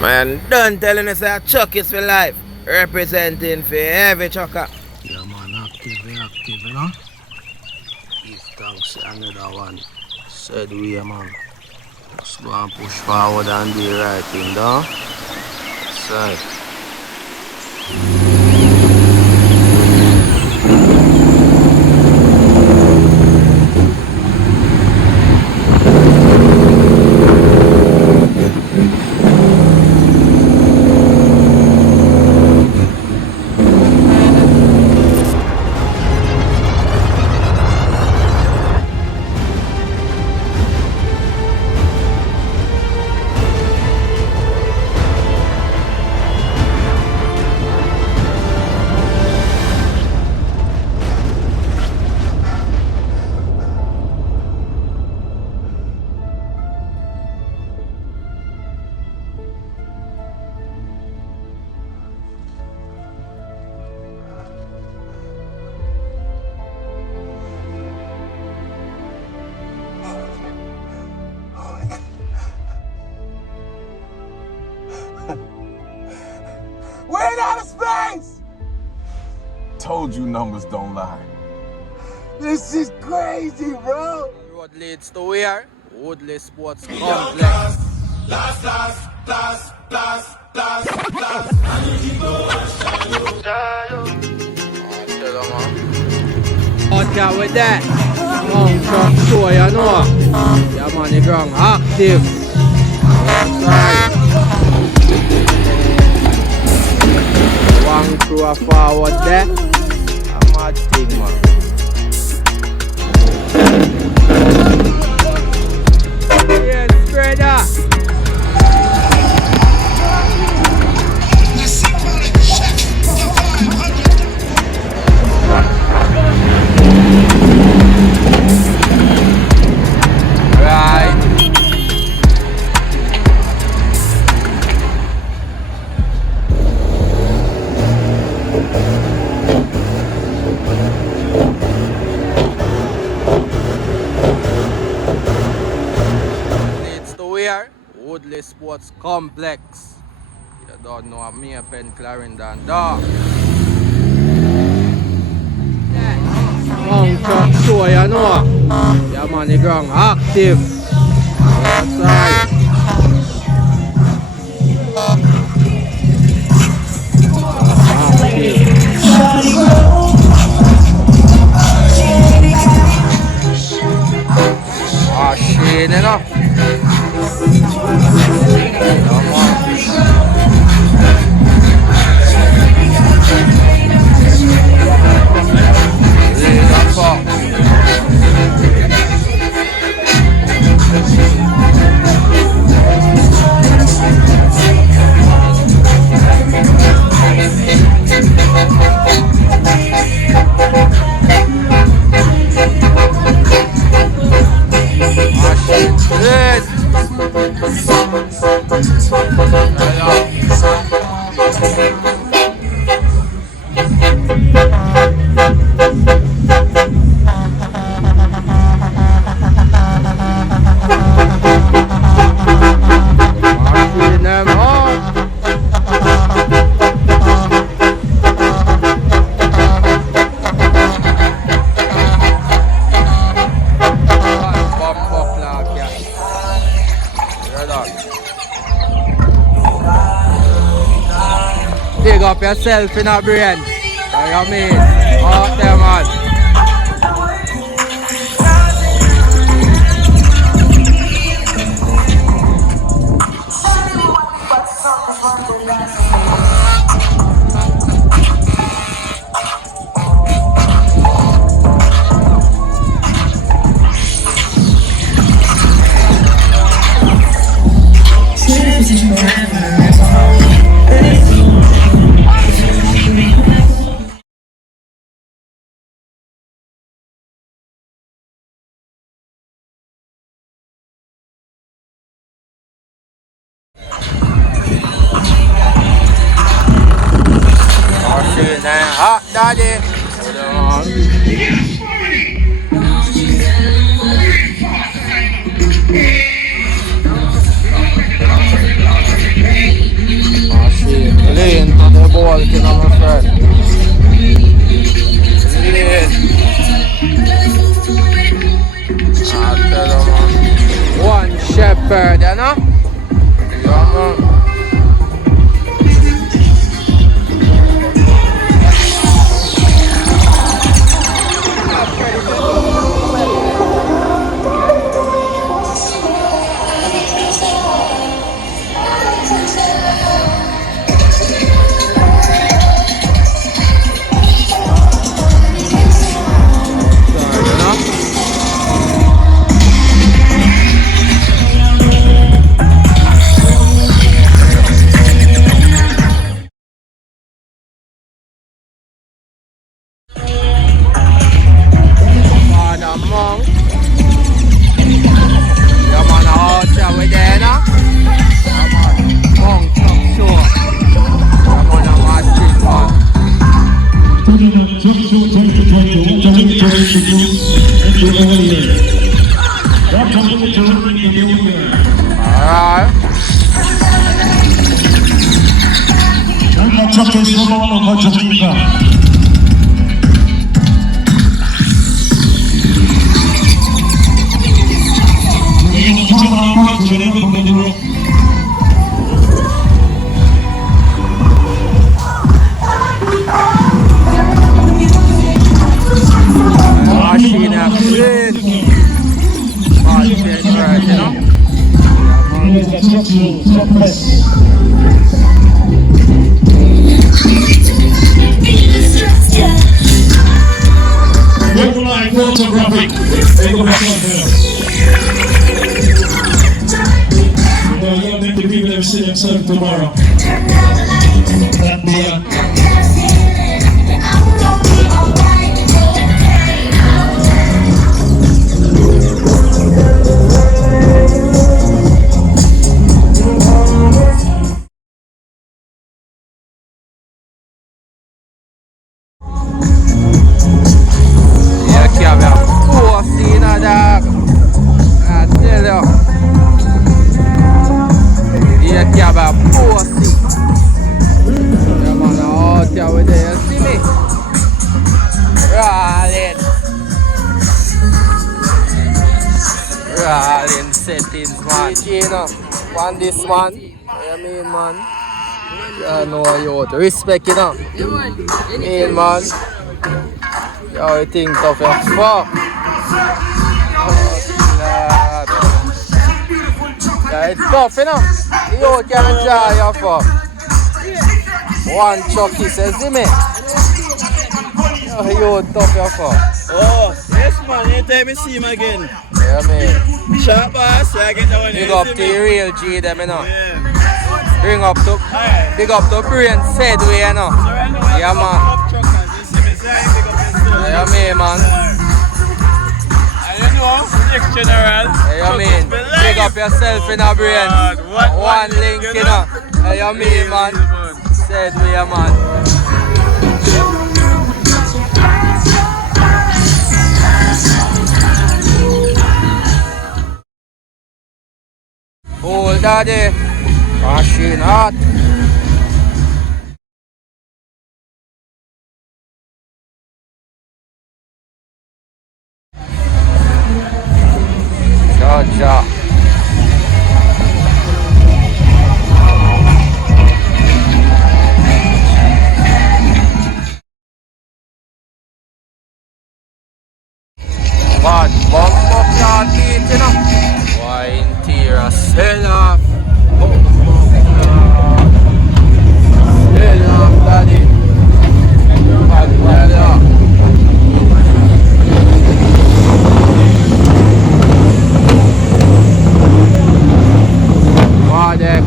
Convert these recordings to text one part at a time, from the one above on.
Man, done telling us that Truckist for life. Representing for every trucker. Yeah man, active, you know? Give thanks to another one. Said we man. Let's go and push forward and do the right thing, though. Side. We're in outer space! Told you numbers don't lie. This is crazy, bro. The road leads to where? Woodleigh Sports Complex. Out there with that. Munk truck show, you know. Yeah man, the ground active. Outside. One crew forward there. A mad thing, man. Yes, brother. Right. Leads to where? Woodleigh Sports Complex. You don't know a mere pen Clarendon, dog. Munk truck show, you know. Yeah man, the ground active. Outside. Active. Ah, shit, you know. Come on. Lead up up. Big up yourself in a brain. What you mean? Out there, man. Hot daddy. walking on my friend. Yeah. I tell you, man. One shepherd, you know? Yeah, man. Munk. Yeah, man, out here with there, no? Yeah, man, Munk, truck show. Yeah, man, I'm watching, man. Truck show 2020, Jamaican into the new year. Welcome to the new year. Alright. I'm not Truckist from all over Jamaica. Machine up clean. Machine right, you know? Woodleigh photographic. They go back on there. You don't make the people see themselves tomorrow. Rolling settings, man. On this one, I mean, man. You know you to respect, you know. Mean, man. You think tough as fuck. Yeah, it's tough, you know. You can enjoy your fuck. One Truckist, see me? You tough your fuck. Oh, yes man, anytime you see him again. Yeah, man. Sharp ass, I get that one. Big up to the real G them, you know. Yeah. Big up to brain said way, you know. So right now, Yeah, man. Truckers, you see me saying, big up yourself. Yeah, man. And you know, next general. Yeah, man. Big up yourself in a brain. One link, you know. Yeah, man. Said way, man. Old daddy, machine hot. Georgia. Bad bump up your teeth, you know. Wine tear, sell off. Sell off, daddy. Bad weather. Wadek.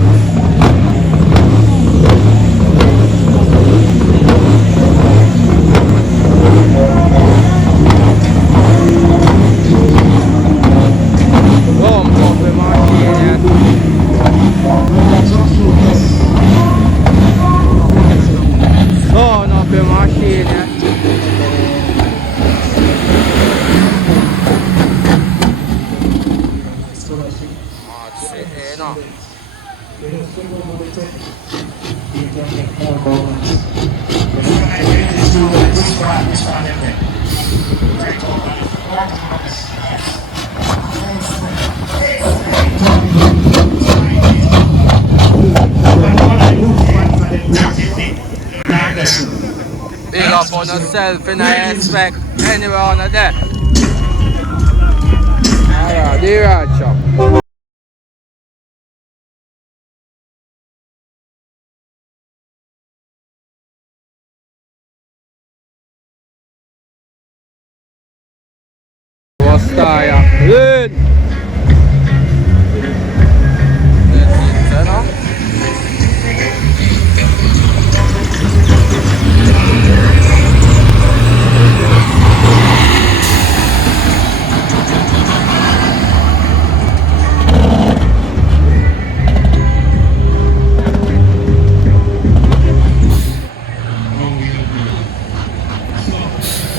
Big up on yourself and I expect anywhere on there. Alright, the right chop. What's that? Lean!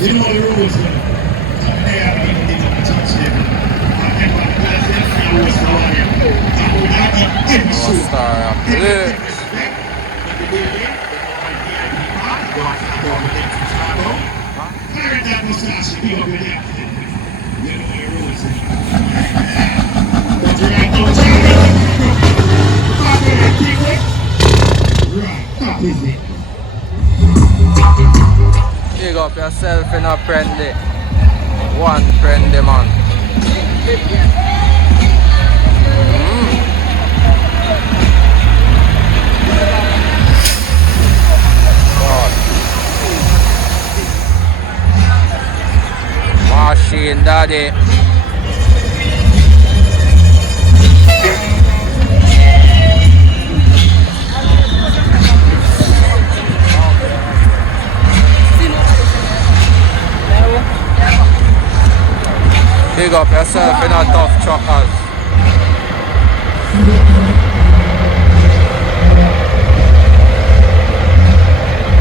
You know the rules, man. They are people that don't touch them. And everyone does it, and you always know them. And we have the episode. Respect. When the building, they go on here, the park, go on to the Chicago. Clarendon must ask you, be up with them. You know the rules, man. But you like to tell me, copy that thing, right, copy it. Big up yourself in a friendly. One friendly man. God. Machine daddy. Big up yourself in a tough truckers.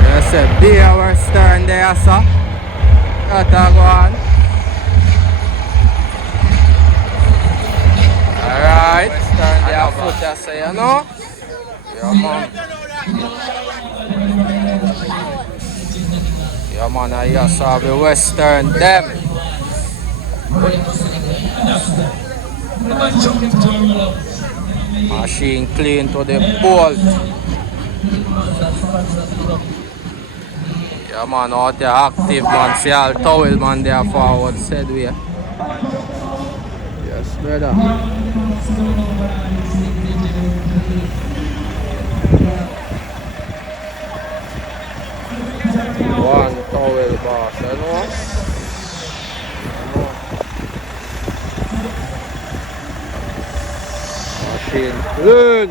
I said, be our stern there, sir. Gotta go on. Alright. Western there, foot there, say, you know? Yeah, man. Yeah, man, I just saw the Western them. Machine clean to the bolt. Yeah, man, out there active, man. See all towel, man, there forward, said we. Yes, brother. One towel, boss, you know? Lean!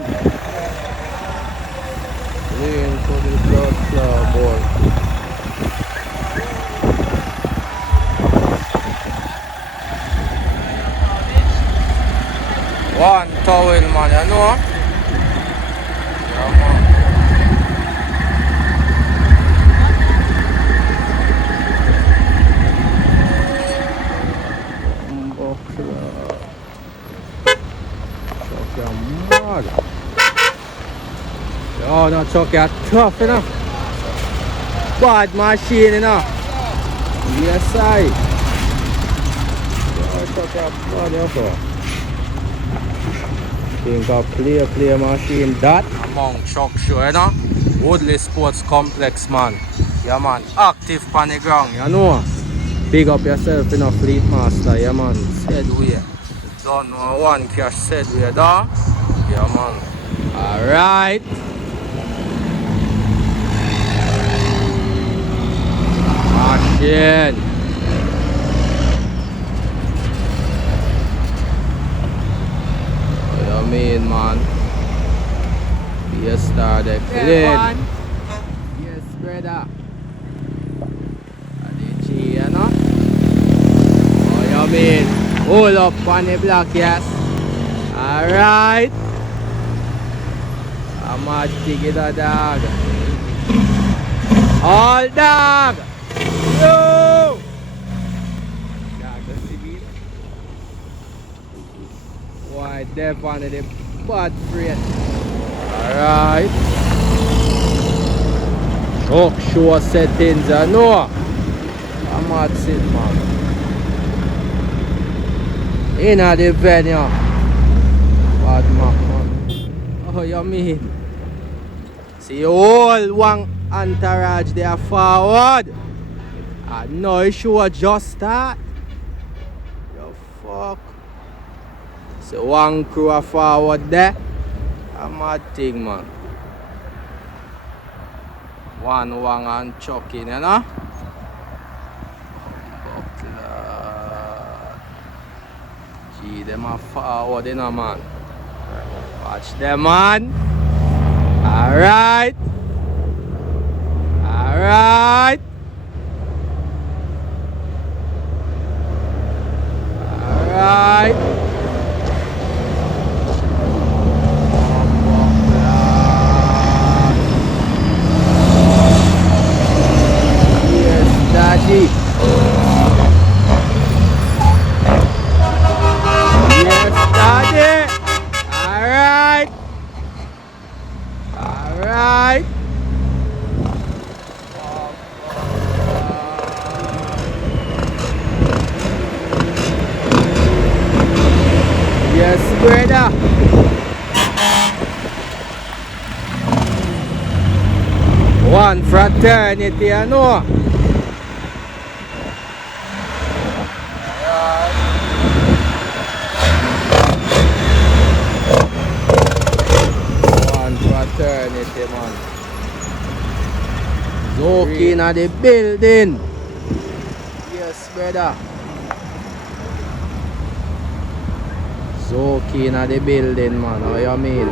Lean to the blood flow, boy. One towel, man, you know? Yeah, man. Oh, no, Chuck, you're tough, you know. Bad machine, you know. Yes, I. Oh, Chuck, you're bad, you know. Think of play machine that. Among Chuck show, you know. Woodleigh Sports Complex, man. Yeah, man. Active on the ground, you know. Big up yourself, you know, Fleet Master, yeah, man. Said we. Don't know one cash said we, da. Yeah, man. Alright. Machine. What do you mean, man? Yes, started clean. Yes, brother. Adichi, you know? What do you mean? Hold up on the block, yes. Alright. I'm a dig a dog. All dog! Yo! Dog, that's it. Why, deaf on the bad freight. Alright. Truck show settings, I know. I'm mad sit, man. In the venue. Bad man. Oh, you mean? See, all one entourage there forward. I know it show just start. You fuck. See, one crew forward there. I'm mad thing, man. One wang and chucking, you know? Gee, them are forward, you know, man. Watch them, man. Alright. Alright. Alright. Yes, Daddy. Yes, Daddy. Alright. Alright. Yes, brother. One fraternity, I know. One fraternity, man. Zoki in the building. Yes, brother. Zoki in the building, man. How you mean?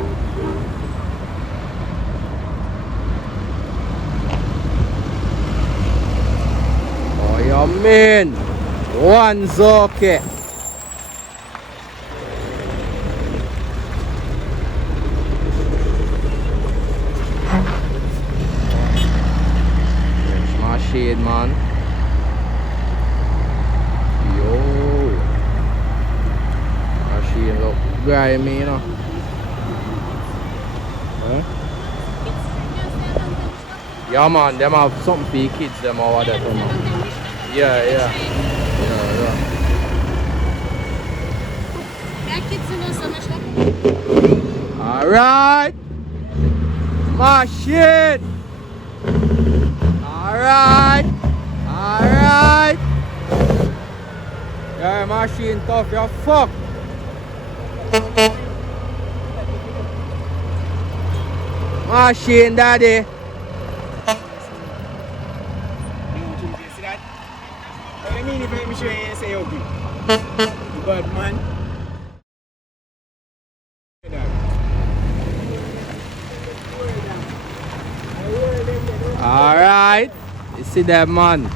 How you mean? One Zoki. Machine, man. Look grimy, you know. Huh? Yeah, man, them have something for the kids, them over there, man. Yeah. Alright. Machine. Alright. Yeah, machine tough, you fuck. Machine, Daddy. I mean, if I'm sure you say okay. But man. Alright. You see that, man?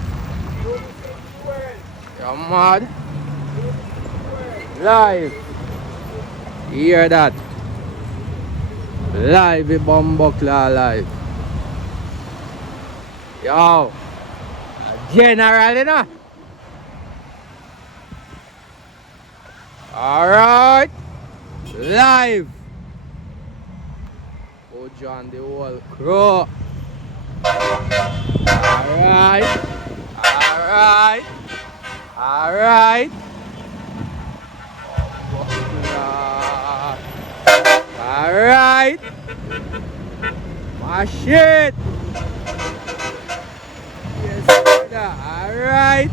You're mad? Live. You hear that? Live with Bumbuckler live. Yo. General, you know? Alright. Live. Oh, John, the whole crew. Alright. Alright. My shit. Yes, brother. Alright.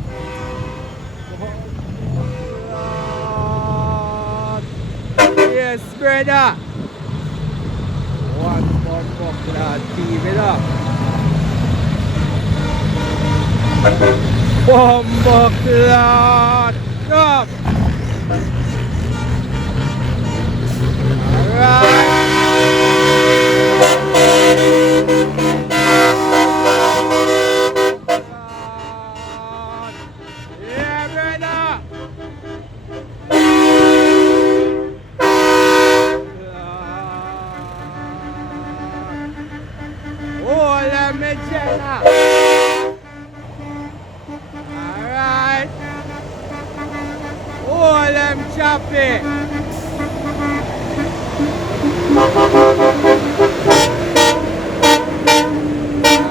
Yes, brother. One Bumbuckler team it up. Bumbuckler up. Yeah, brother. Oh, let me Jenna. Alright. Oh, them choppy.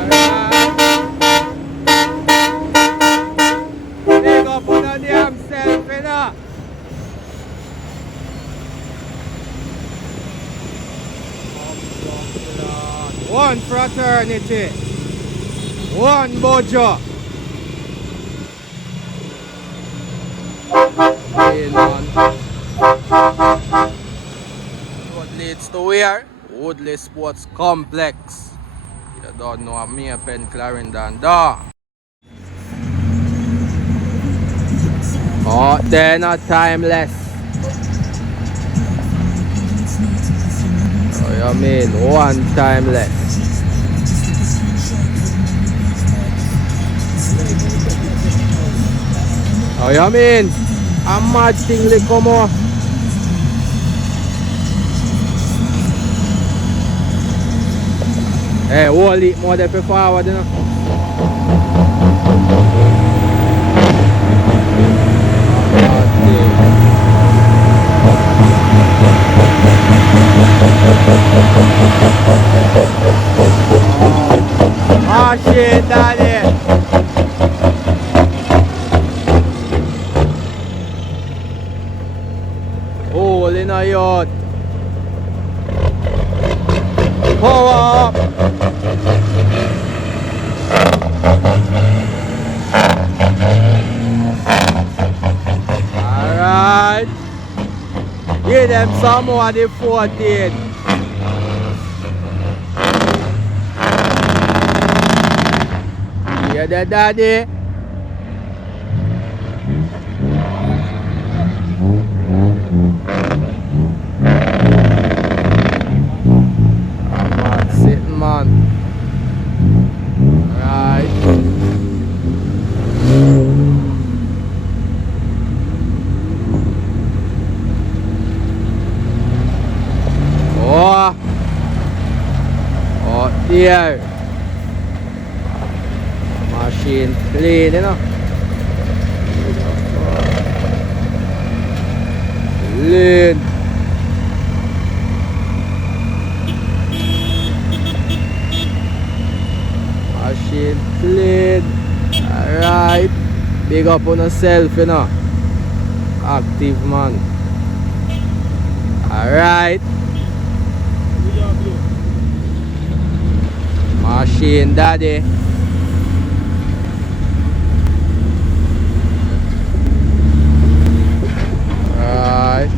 Alright. One fraternity. One bojo. Hey, man. Road leads to where? Woodleigh Sports Complex. You don't know me up in Clarendon. Oh, they're not timeless. Oh, you mean one timeless? Oh, you mean a mad thing they come on? Hey, hold it more than forward, you know. Ah shit, daddy. Hole in a yacht. Power up. Alright. Give them some more of the 14. Yeah, that daddy. Man, sitting man. Right. Oh. Oh dear. Machine clean, you know. Clean. Machine clean. Alright. Big up on yourself, you know. Active man. Alright. Machine daddy. Alright.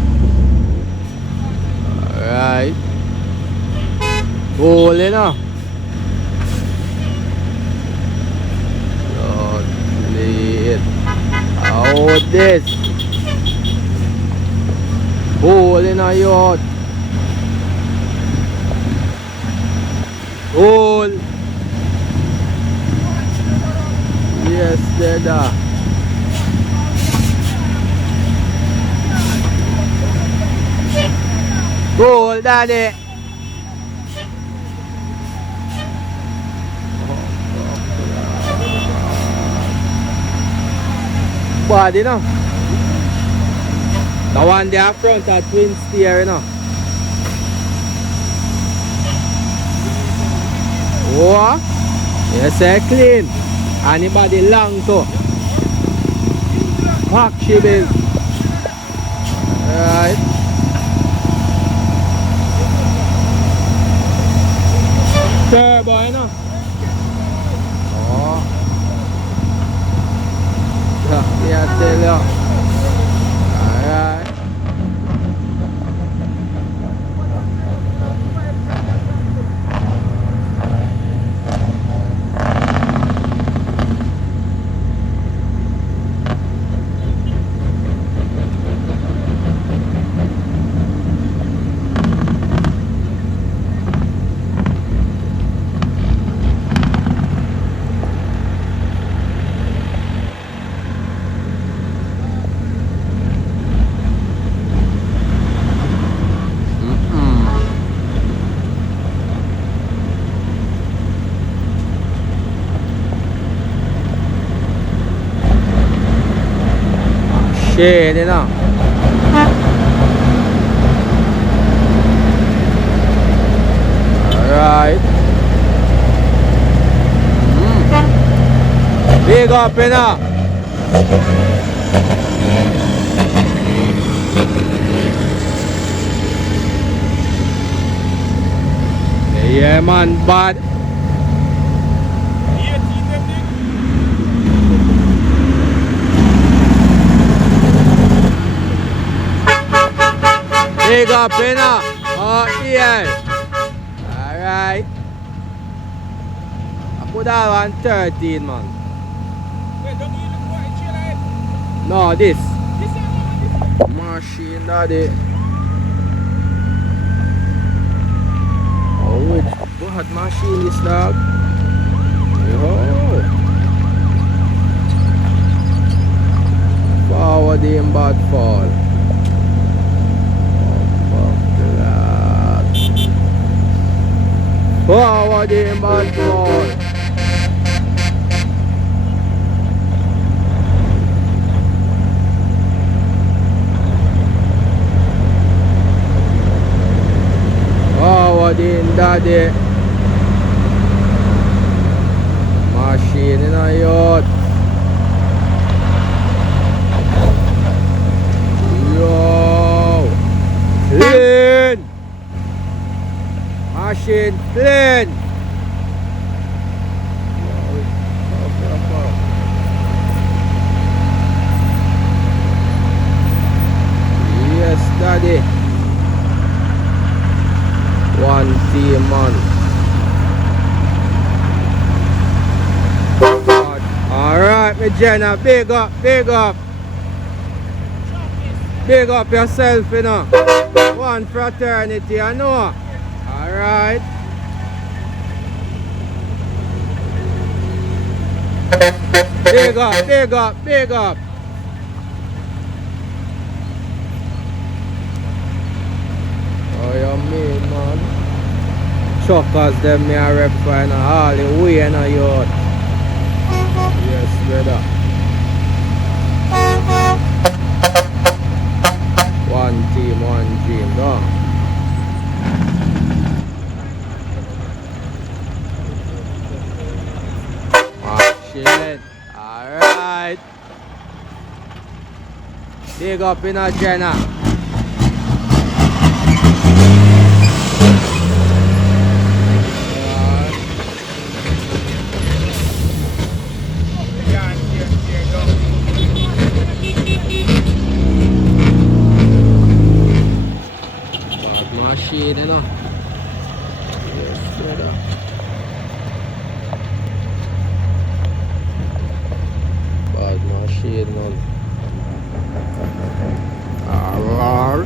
Alright. Cool, you know. Oh, this hole in a yacht. Hole. Yes, there. Hole, daddy. Bad, you know. The one there front are twin steer, you know. What? You say clean. Anybody long to pack shibbles. Right. Turbo, you know. Oh. Yeah, I tell you. Alright. Shit, you know. Alright. Big up, you know. Yeah, man, bad. Big up, you know. Oh, yeah. Alright. I put that on 13, man. Wait, don't you look for a chill ahead? No, this. This is Machine, daddy. Oh, which what machine this dog? Oh. Forward in bad fall. Forward in bad fall. Forward in daddy. Machine in a yacht. Yo. Clean. Machine clean. Yes, daddy. One team, man. Alright, me Jenna, big up, big up. Big up yourself, you know. One fraternity, I know. Alright. Big up, big up, big up. Oh, you mean, man? Truckers, them me a rep for in all the way in a yacht. Yes, brother. One team, one dream, go. Oh, shit. Alright. Big up in a Jenna. Machine, you know. Yes, brother. Bad machine, man. Arr.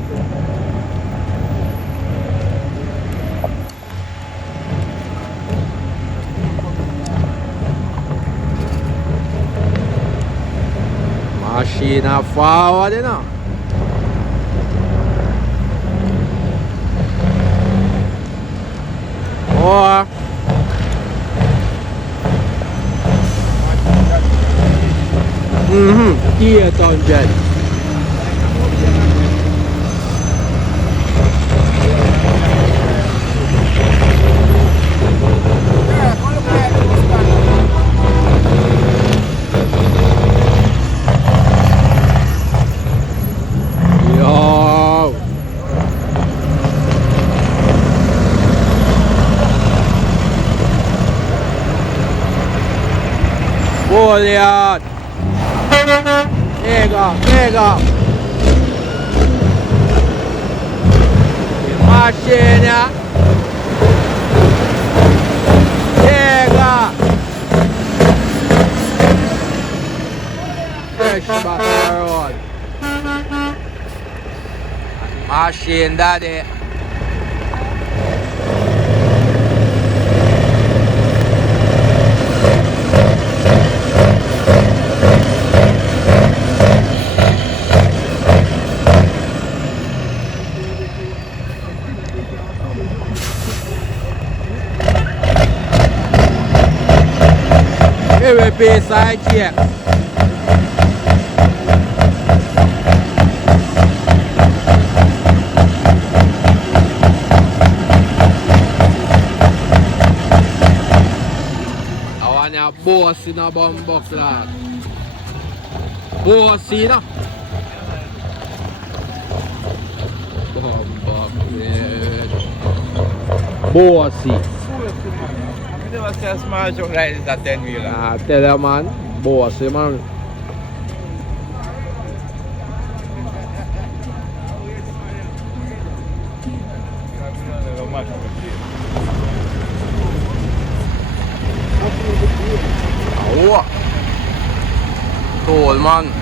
Machine forward, you know. Or 800. Yo. Woodleigh. Big up, big up. Machine, yeah. Big up. Fresh back on the road. Machine, daddy. Every piece I check. I want a boss in a bum box, lad. Boss, you know. Bum box, yeah. Bossy. I never see a small truck like this at 10 wheeler. I tell you, man. Bossy, man. Oh. Tall, man.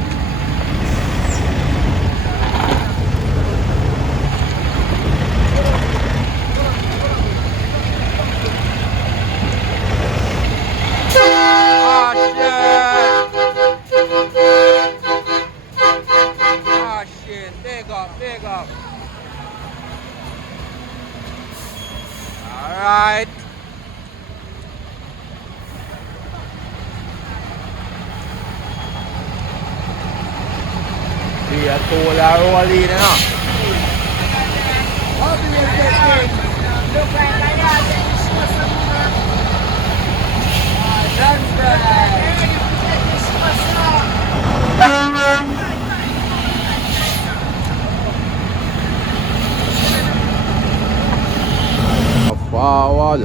Big up. Alright. See a toll rolling, Look like I got Forward.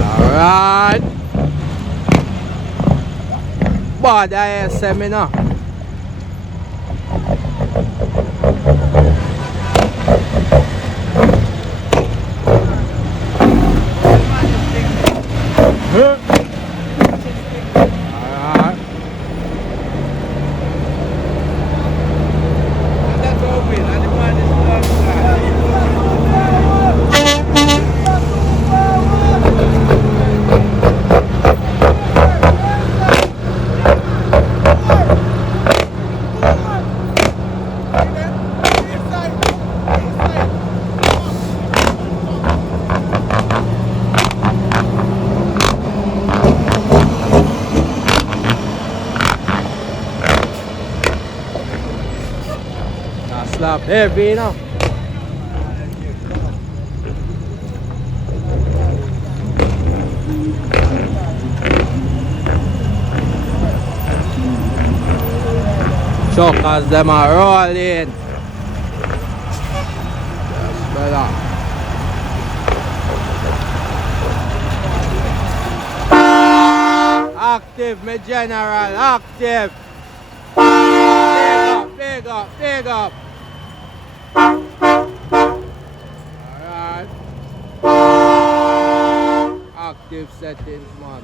Alright. Bad ISM, you know. Slap heavy, you know. Truckers, them are rolling. Yes, brother. Active, my general, active. Big up, big up. Alright. Active settings, man.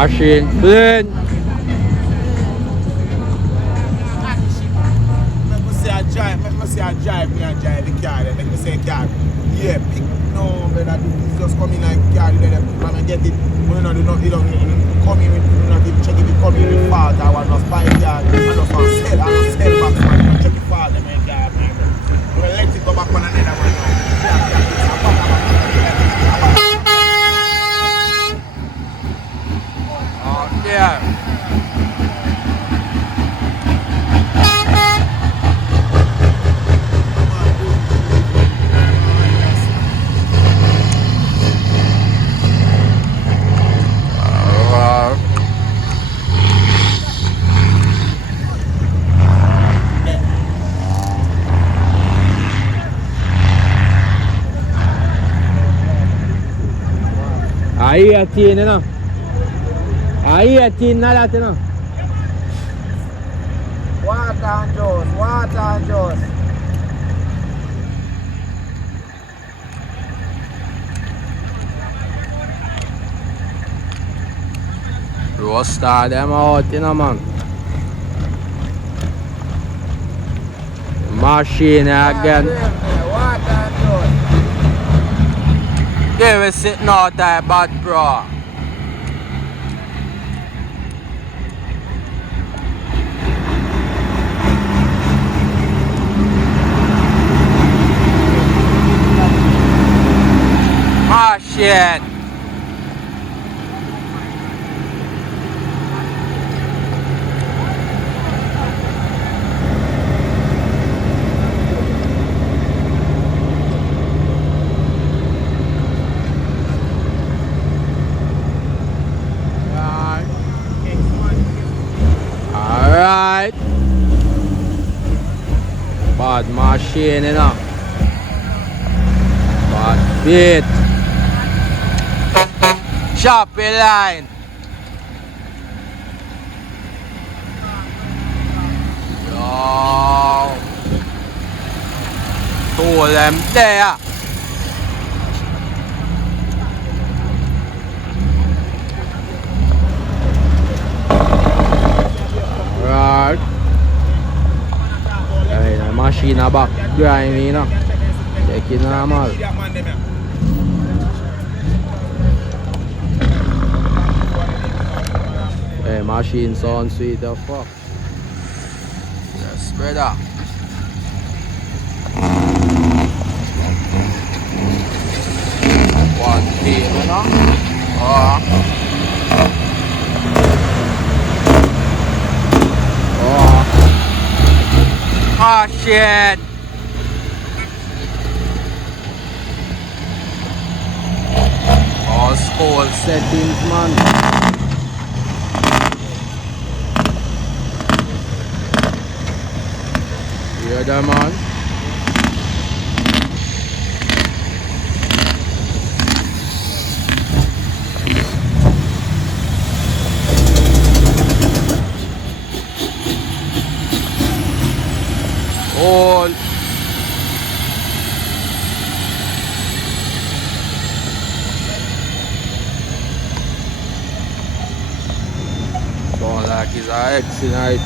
Machine clean. Let me say I drive the car. Let me say car. Yeah, pick. No, brother, this just come in like car. When I get it, when I do not, you don't come in with, you not even check if it come in with fault. I want to buy a car. I just want to sell. I just sell back so I don't check the fault. Them car, man. Well, let it go back on another one now. Yeah. Ahí tiene, ¿no? Ahí tiene nada, ¿no? Water and juice. Roaster them out, you know, man. Machine again. Water and juice. They were sitting out there, bad bro. Machine. Alright. Bad machine, you know. Bad bit. Choppy line. Yo. Tool them there. Right. Hey, the machine back grimy, you know. Take it normal. Hey, machine sound sweet the fuck. Yes, brother. One team, you know. Oh shit! Oh, school settings, man. You hear that, man? All so like it's a X tonight.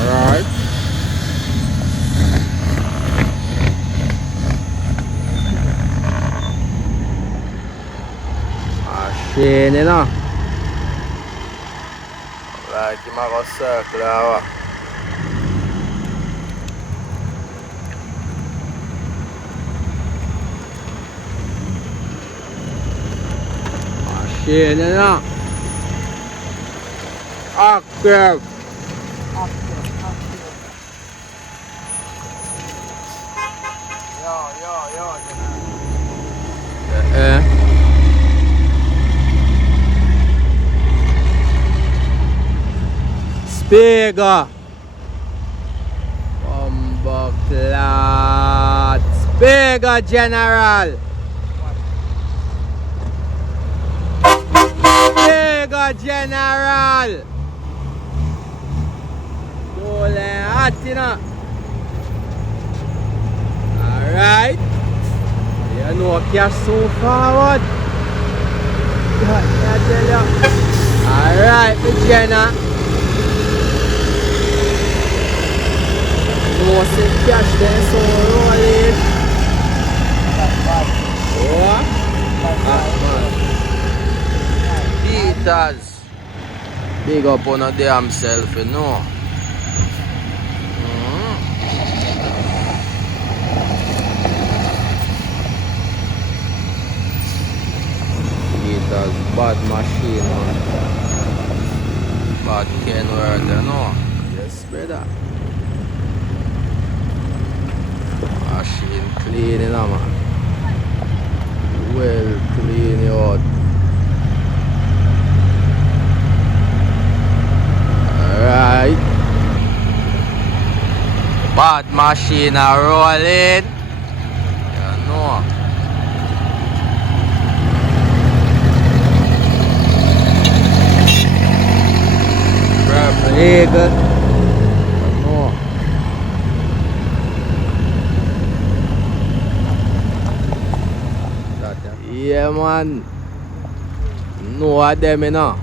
Alright. Machine, you know. Like you might go circle out. Machine, you know. Active. Yo. Spiga. Bumbleclad. Spiga General. Spiga General. Dole hot, you know. Alright. You know, cash so forward. I tell you. Alright, Miss Jenna. No sit cash there, so rolling. What? Peters. Big up on a damn self, you know. Peters, bad machine, man. Bad can work, you know. Yes, brother. Machine clean, you know, man. Well clean out. Alright. Bad machine are rolling. You know. Purple eagle. You know. Yeah, man. No of them, you know.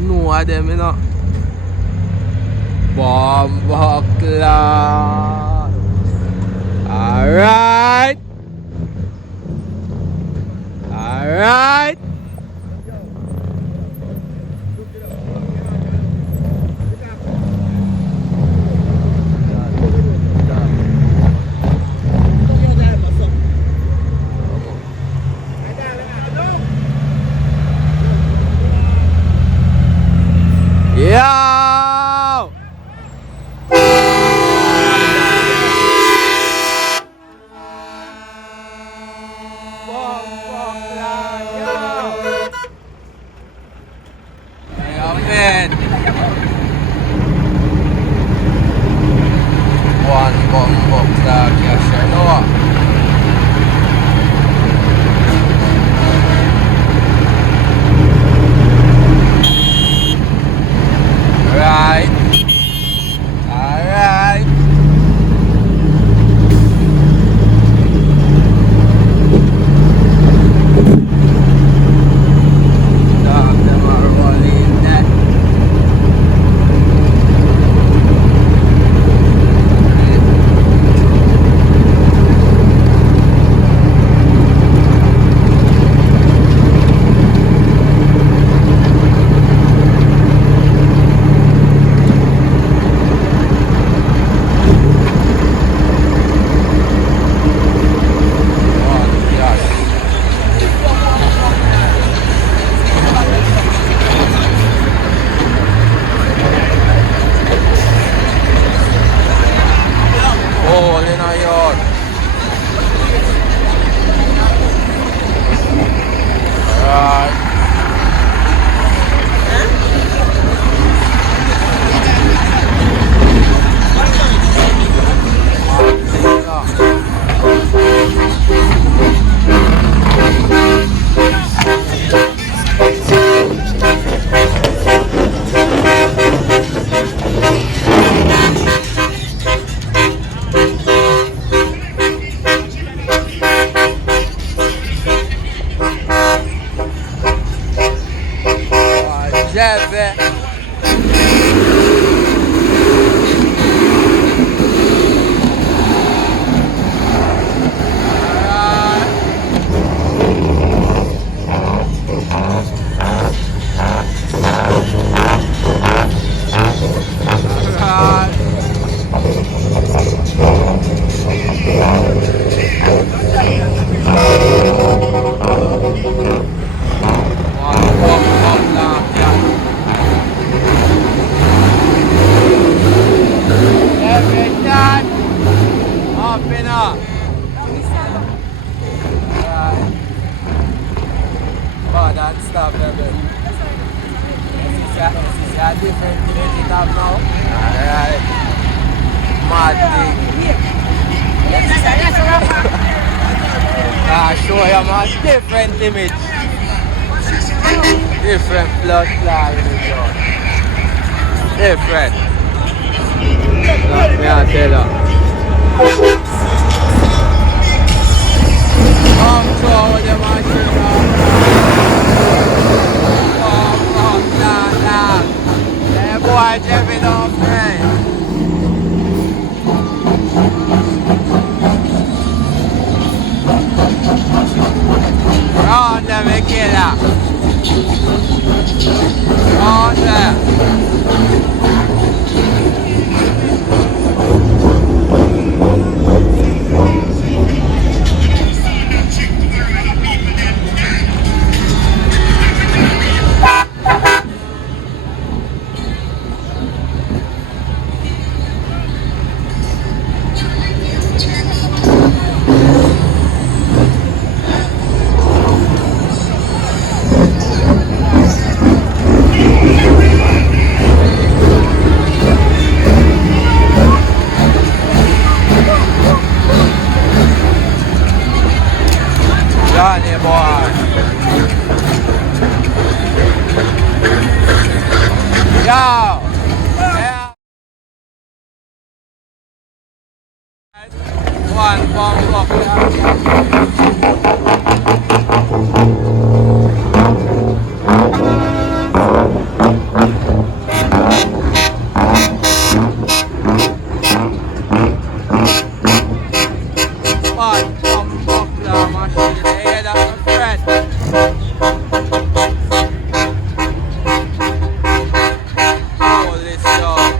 No of them, you know. Bomba class. Alright. Alright. Yo! Man. One bomb box cash, you know. Right. Alright. Show you a different image. Different blood clot. Different. Let me tell you. Come to with the machine. One bomb up. One bomb buckler machine. Hear that, my friend? Holy dog.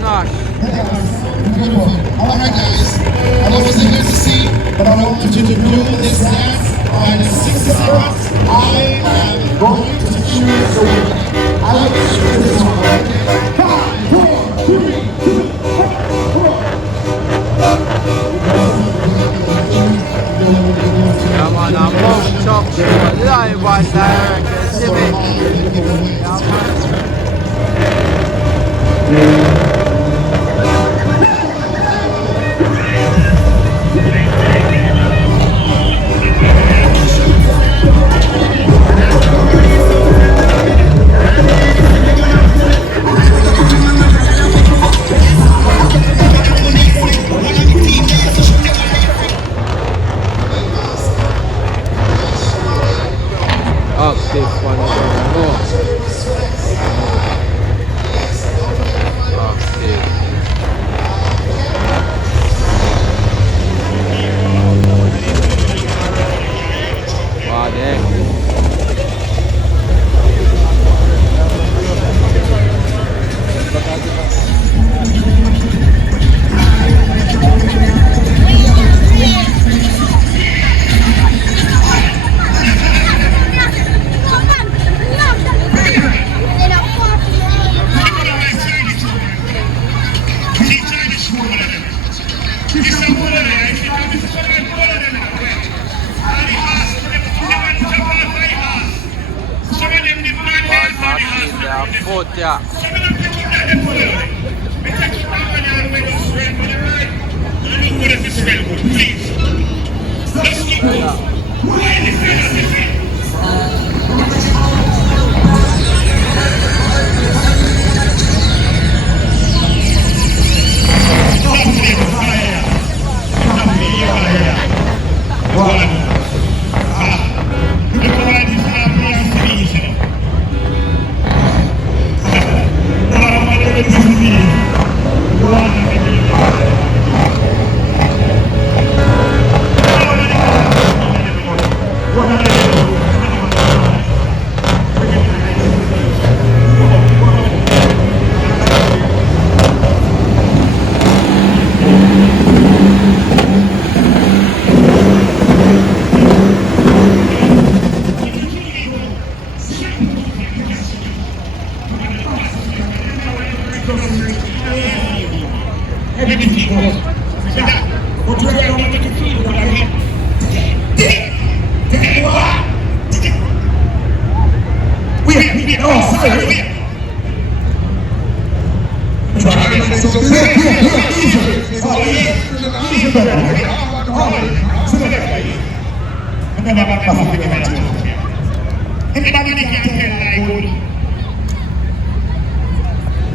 Nash. Beautiful. Alright guys, I know it's good to see, but I want you to do this dance by the 60 seconds. I am going to choose the winner. I will choose this one. 5, 4, 3, 2, 1. Yeah man, I'm Munk Truck Show live and direct, you see me? Yeah man. Active one again, no. Active. Wow, dang. Foot, yeah.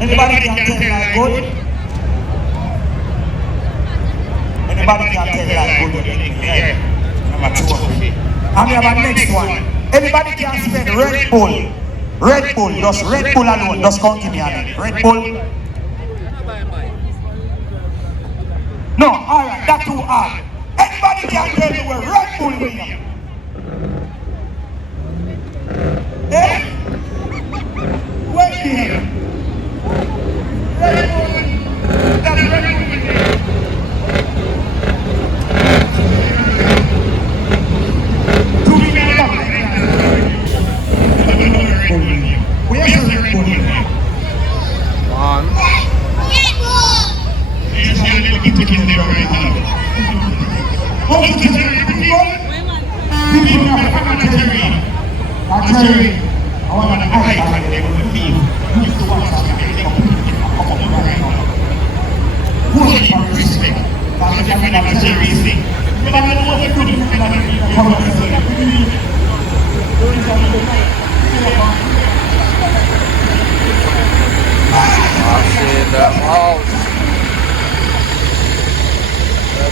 Anybody can tell like good? Anybody can tell like good? Yeah. Number 2. And we have a next one. Anybody can spell Red Bull. Red Bull, just Red Bull alone, just count me on it. Red Bull. No, alright, that's too hard. Anybody can tell me where Red Bull is? Eh? Wait here. Red Bull. That's Red Bull. Where's the Red Bull? On. There's a little bit in there right now. What is the Red Bull? People are Terry. I want an icon there with the beef. Who used to watch us? Who is for respect? Because if you're not a Terry thing. But I don't know what they're doing. I see the house. There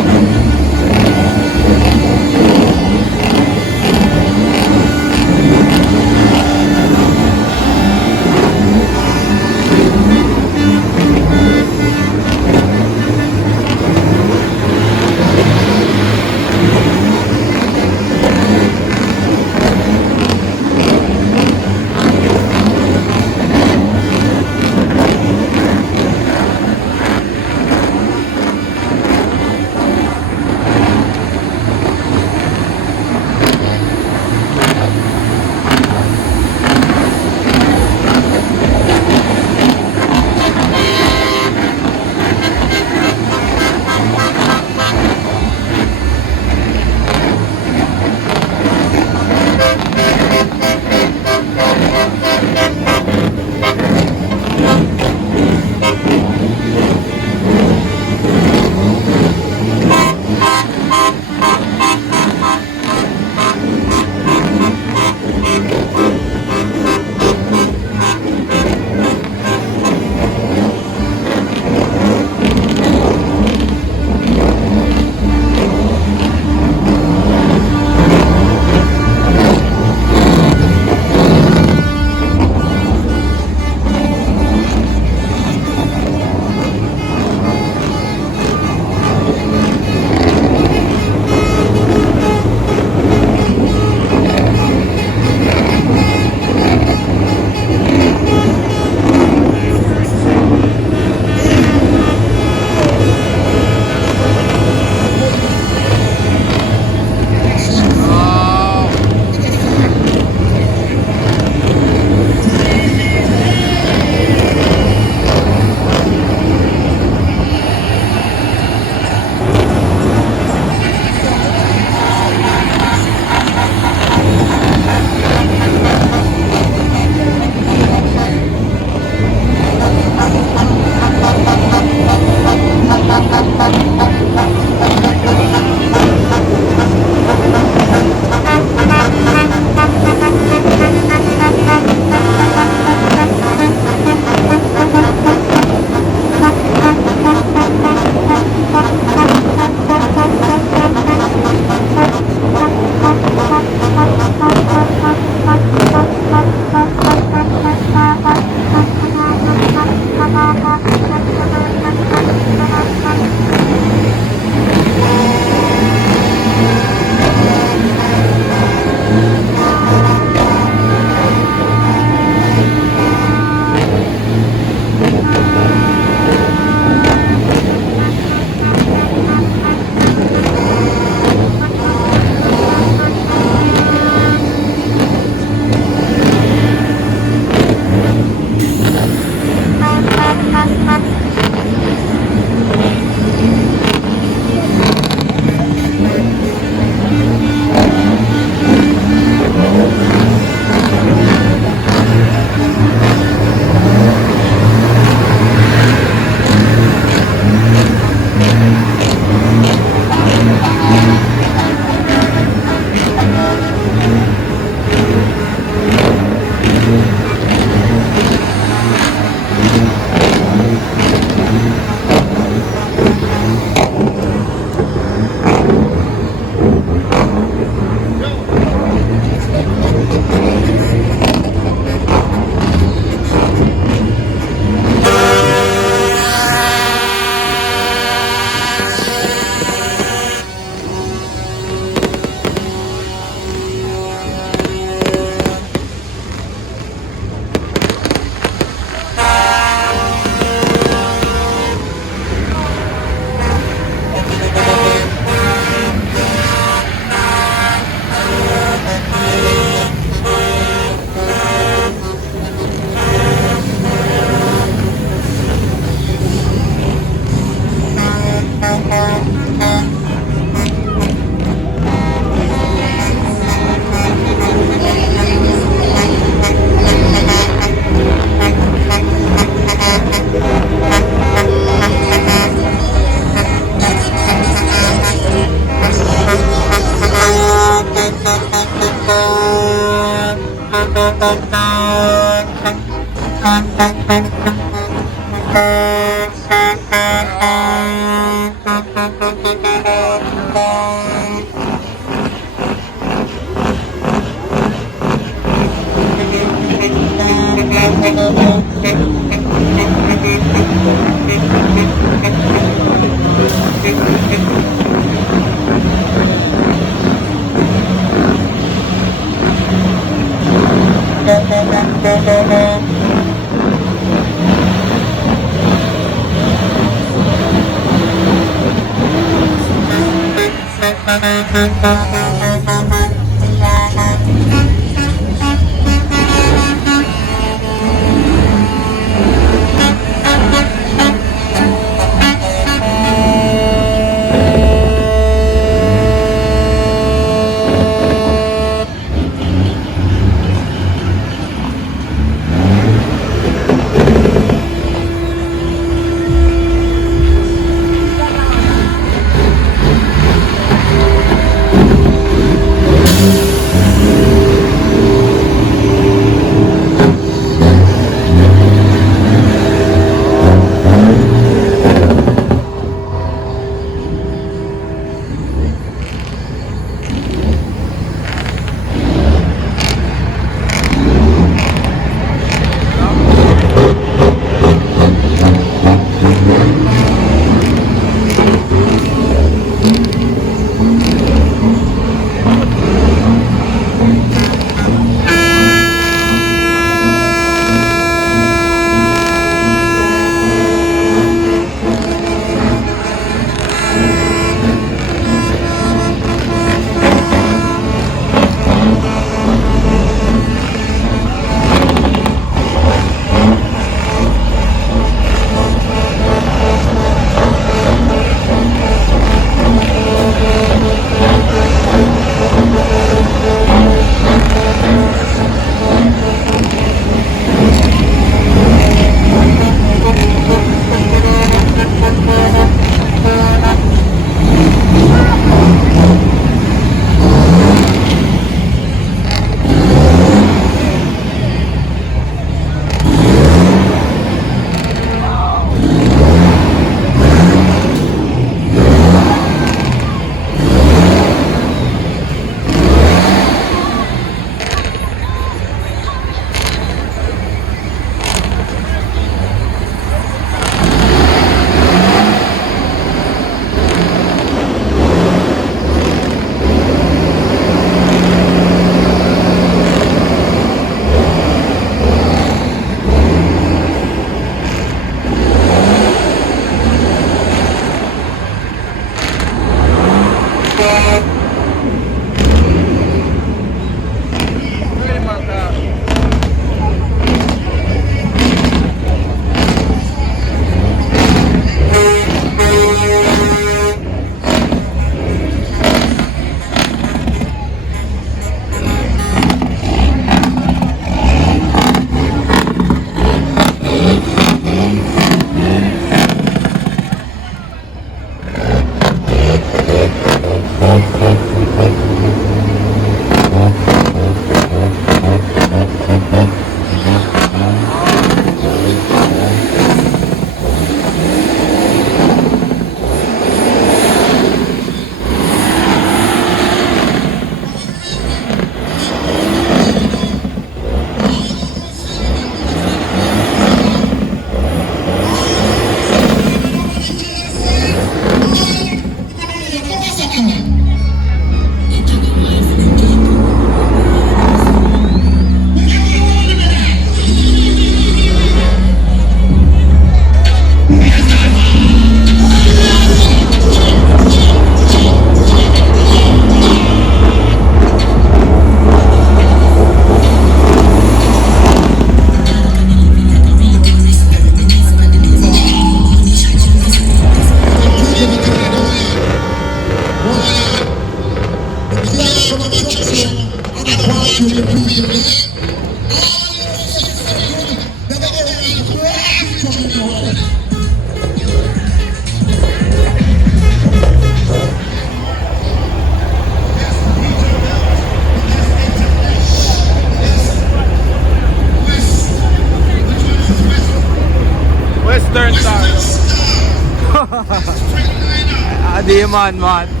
Woodleigh man.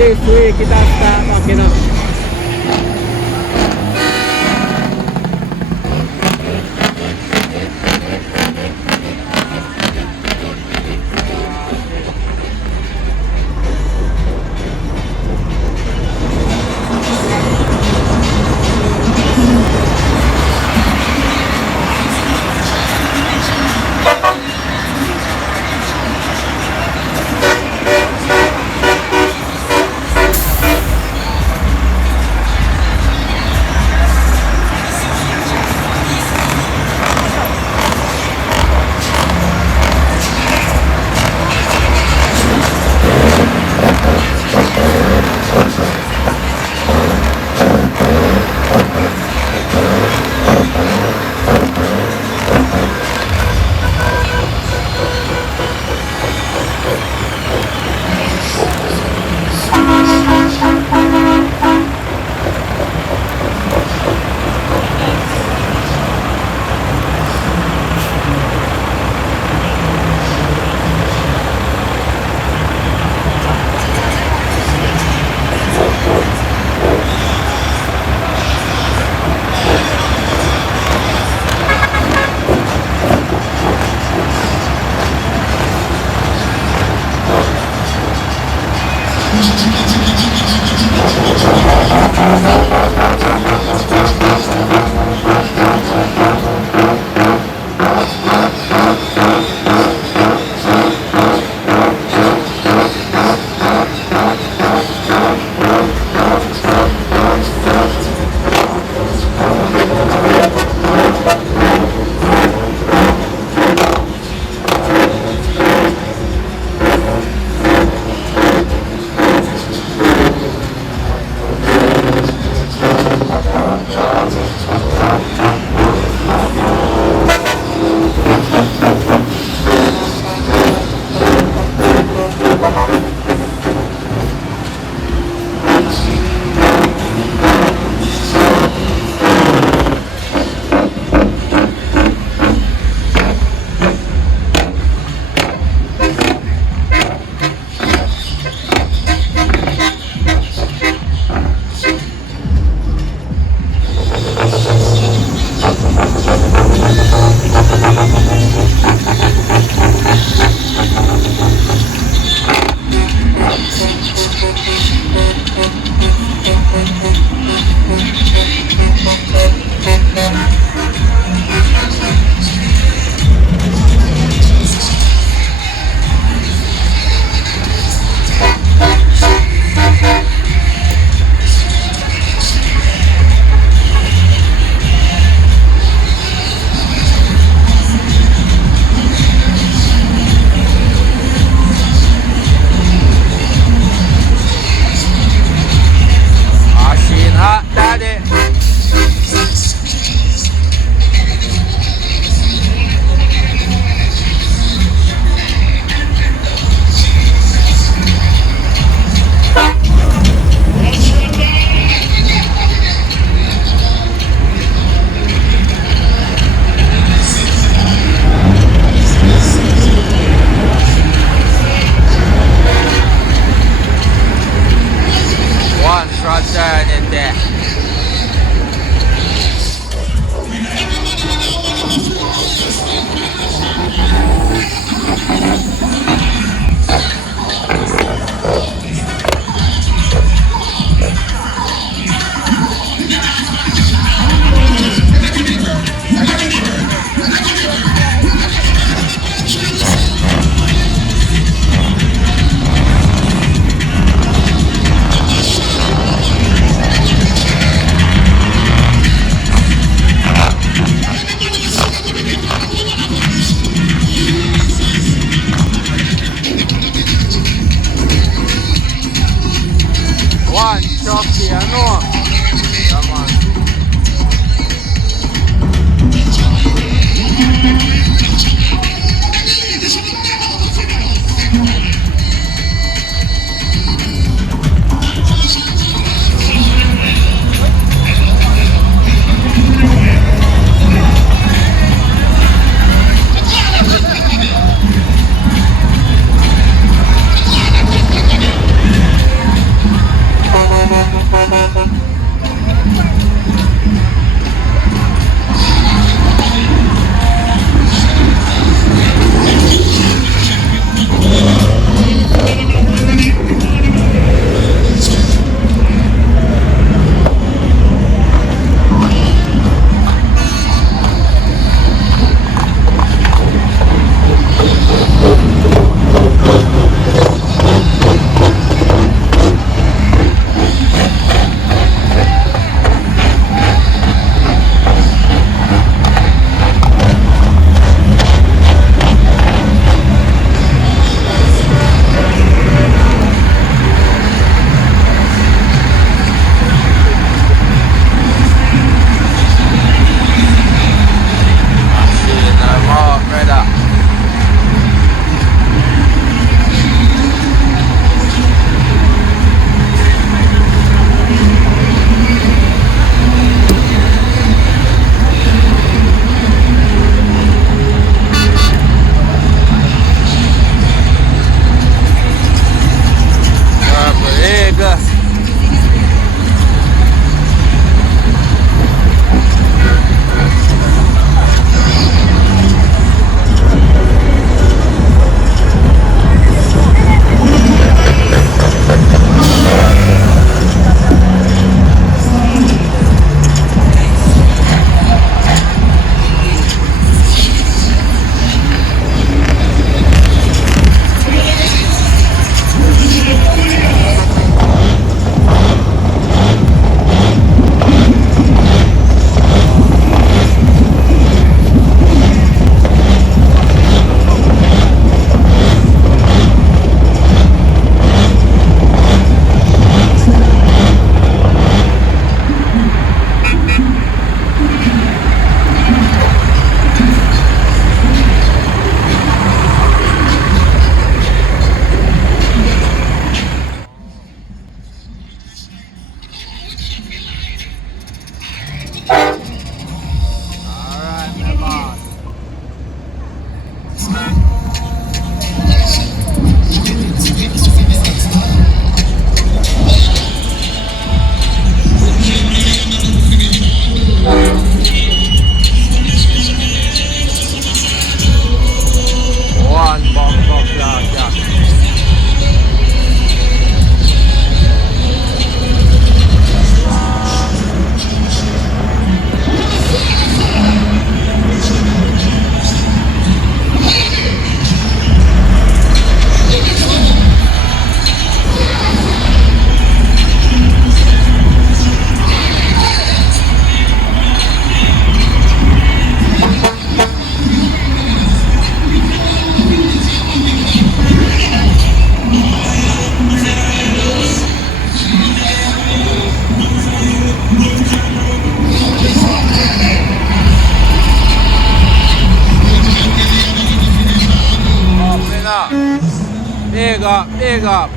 This week kita start packing up. up, big up.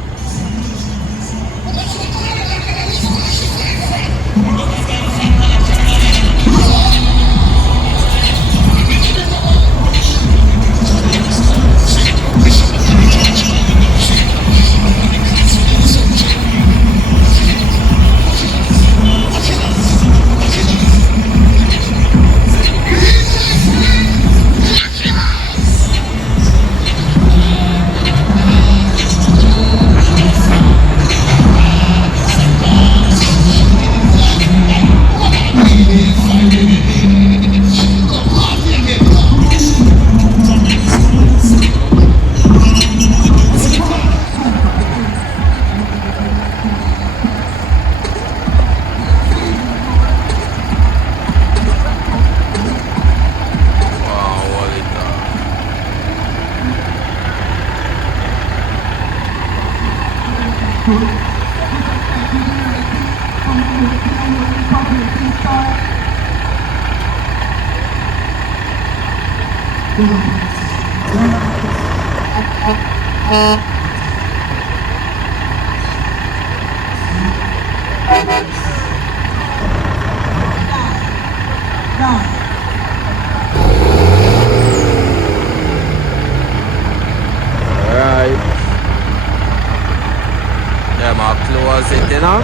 Yeah, my close it, you know?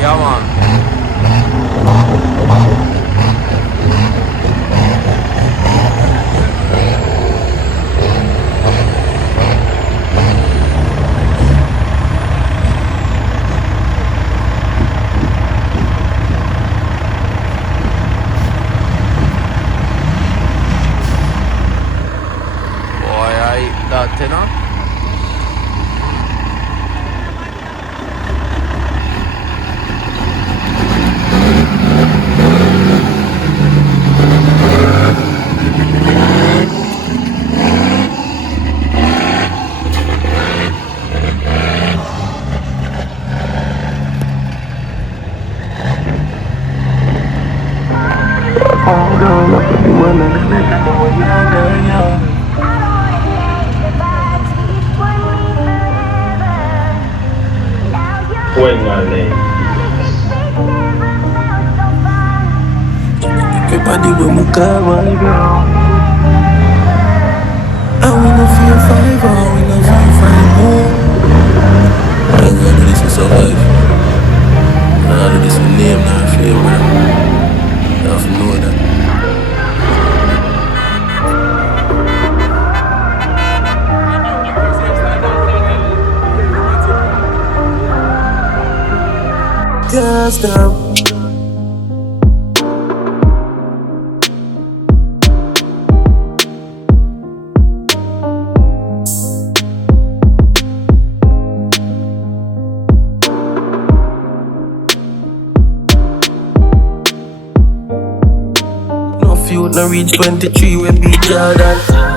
Yeah, man. Boy, I eat that, you know? Wait, my name. Everybody with my girl, my girl. I wanna feel five, I wanna feel five more. I ain't gonna do this to survive. Nah, I do this with name, not fame, bro. You have to know that. Can't stop. No feud, no reach 23, we beat Jordan.